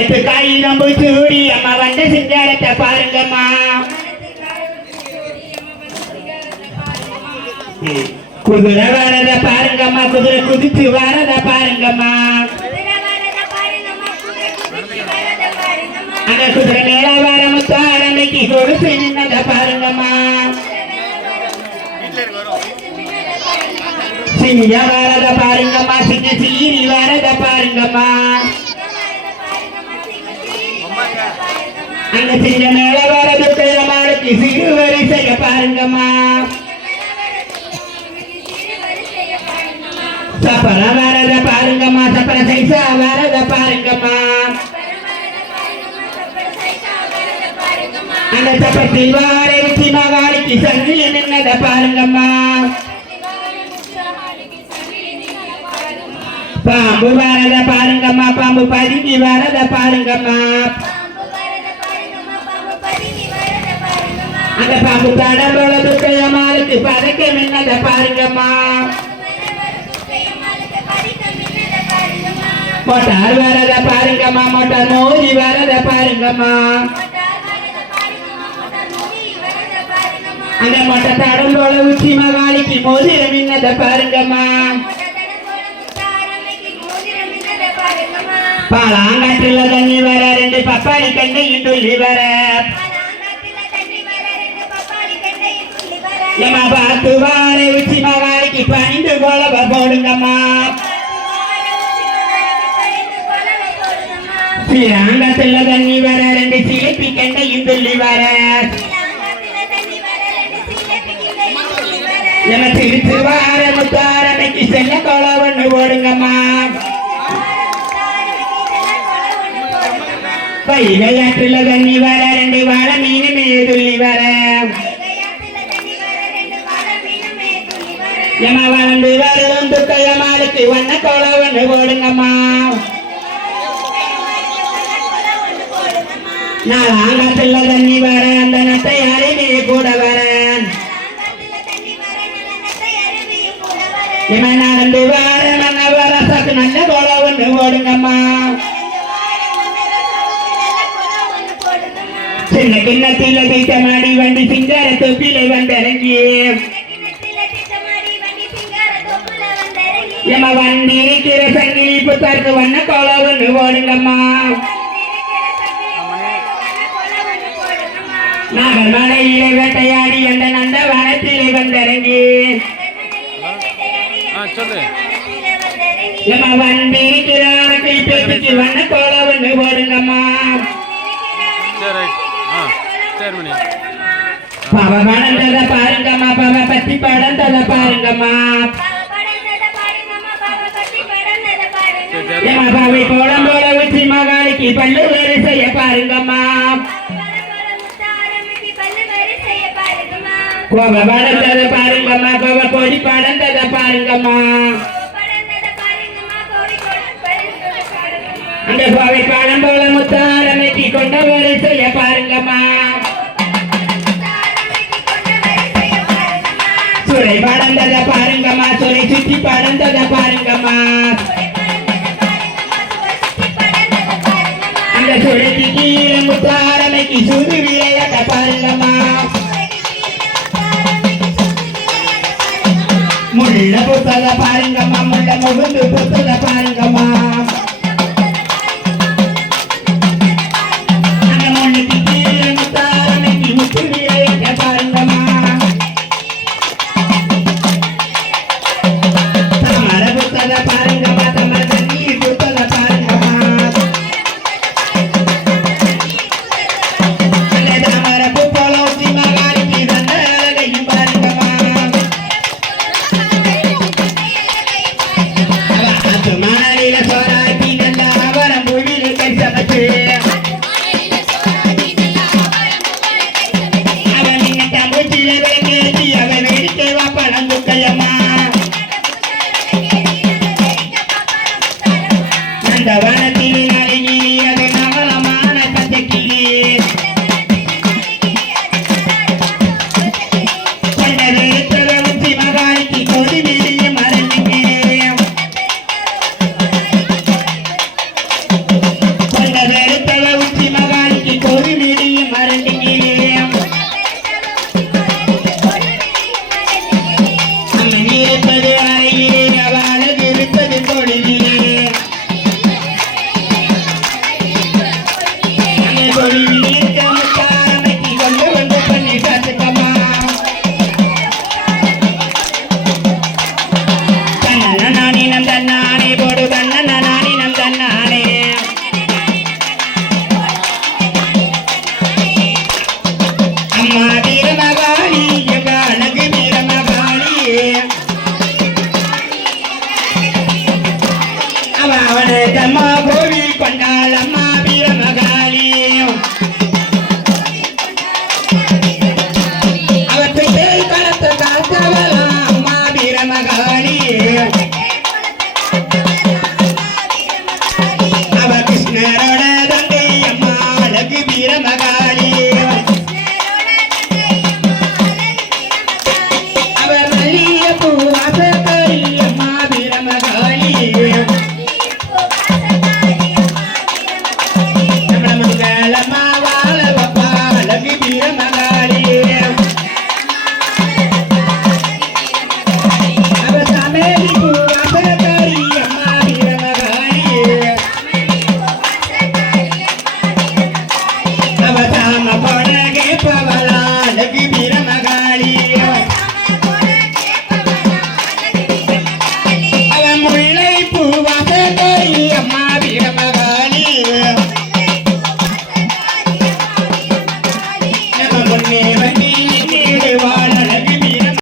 வானத்து காகிதம் சூடி அம்மா வந்து சிங்காரத்தை பாருங்கம்மா. குதிரை வரத பாருங்கம்மா, குதிரை குதிச்சு வரத பாருங்கம்மா. அந்த குதிரை மேல வர முத்தாரமைக்கு கொடுத்து நின்னத பாருங்கம்மா. சிங்க வரத பாருங்கம்மா, சிங்க சீரி வரத பாருங்கம்மா. அந்த சிங்க மேல வரது பெருமாளுக்கு சிறு வரிசைய பாருங்கம்மா. சப்பர வரத பாருங்கம்மா, சப்பர சைசா வரத பாருங்கம்மா. அந்த சப்பத்தில் வார உச்சி மகாளிக்கு சங்கிலி நின்னத பாருங்கம்மா. பாம்பு வரத பாருங்கம்மா, பாம்பு பதுங்கி வரத பாருங்கம்மா. அந்த பாம்பு கடலோட துக்கையம்மாளுக்கு பதக்க நின்னத பாருங்கம்மா. மோட்டார் வரத பாருங்கம்மா, மோட்டார் மோதி வரத பாருங்கம்மா. அந்த மொட்டை தடம்போல உச்சி மகாளிக்கு மோதிரம் மின்னத பாருங்கம்மா. பாலாங்காற்றுல தண்ணி வர ரெண்டு பப்பாளி கண்டையும் துள்ளி வர. ஏமா பார்த்து வார உச்சி மகாளிக்கு பணிந்து கொலவ போடுங்கம்மா. ஸ்ரீரங்கத்துல தண்ணி வர ரெண்டு சிலிப்பி கண்டையும் துள்ளி வர. என திருச்சி வார முத்தாரமைக்கு செல்ல கொலை ஒண்ணு போடுங்கம்மா. வைகையாற்றுல தண்ணி வர ரெண்டு வாழை மீனுமே துள்ளி வர. எம வளர்ந்து வரும் துக்கையம்மாளுக்கு வண்ண கொலை ஒண்ணு போடுங்கம்மா. நாலாங்காற்றுல தண்ணி வர அந்த நட்டை யாரையுமே கூட வர. இவன் நடந்து வார மன்னவரசக்கு நல்ல கொலை ஒண்ணு போடுங்கம்மா. சின்ன கிண்ணத்தில தீட்ட மாடி வண்டி சிங்கார தொப்பிலை வந்திறங்கி. எம வண்டி இருக்கிற சங்கிலி புத்தாருக்கு வண்ண கொலை ஒண்ணு போடுங்கம்மா. நாகர் மலையிலே வேட்டையாடி அந்த நந்த வனத்திலே வந்திறங்கி. எம வண்டி இருக்கிறார கைப்பேட்டிக்கு வண்ண கொலை ஒண்ணு போடுங்கம்மா. பாவ படந்தத பாருங்கம்மா, பாவ பத்தி படந்தத பாருங்கம்மா. எம பாவை போடம் போல உச்சி மகாளிக்கு பல்லு வரிசைய பாருங்கம்மா. கோவ படந்தத பாருங்கம்மா, கோவ கொடி படந்தத பாருங்கம்மா. அந்த கோவை படம் போல முத்தாரமைக்கு கொண்ட வரிசைய பாருங்கம்மா. சுரை படந்தத பாருங்கம்மா, சுரை சுற்றி படந்தத பாருங்கம்மா. அந்த சுரைக்கு கீழே முத்தாரமைக்கு சுது விளையாட்ட பாருங்கம்மா. முள்ள புத்தத பாருங்கம்மா, முள்ள முகுந்து புத்தத பாருங்கம்மா. அந்த முன்னுக்கு கீழே முத்தாரமைக்கு முத்து விளையாட்ட பாருங்கம்மா. தமர புத்தத பாருங்கம்மா, தமர தண்ணீர் புத்தத பாருங்கம்மா. அந்த தமர புப்போல உச்சி மகாளிக்கு தந்த அழகையும் பாருங்கம்மா. மணலில சோறாக்கி நல்ல அவரம் புள்ளில கை சமைச்சு. அவன் இங்க தம்பூச்சில விளக்கேற்றி அவன் வேடிக்கை வாப்படம் துக்கையம்மா. அந்த வனத்திலே நடுங்கி அது நவளமான பச்சைக்கிளி. கொண்ட வெறுத்தத உச்சி மகாளிக்கு கொடி வீடிய மறைஞ்சி. அவனுக்கு அம்மா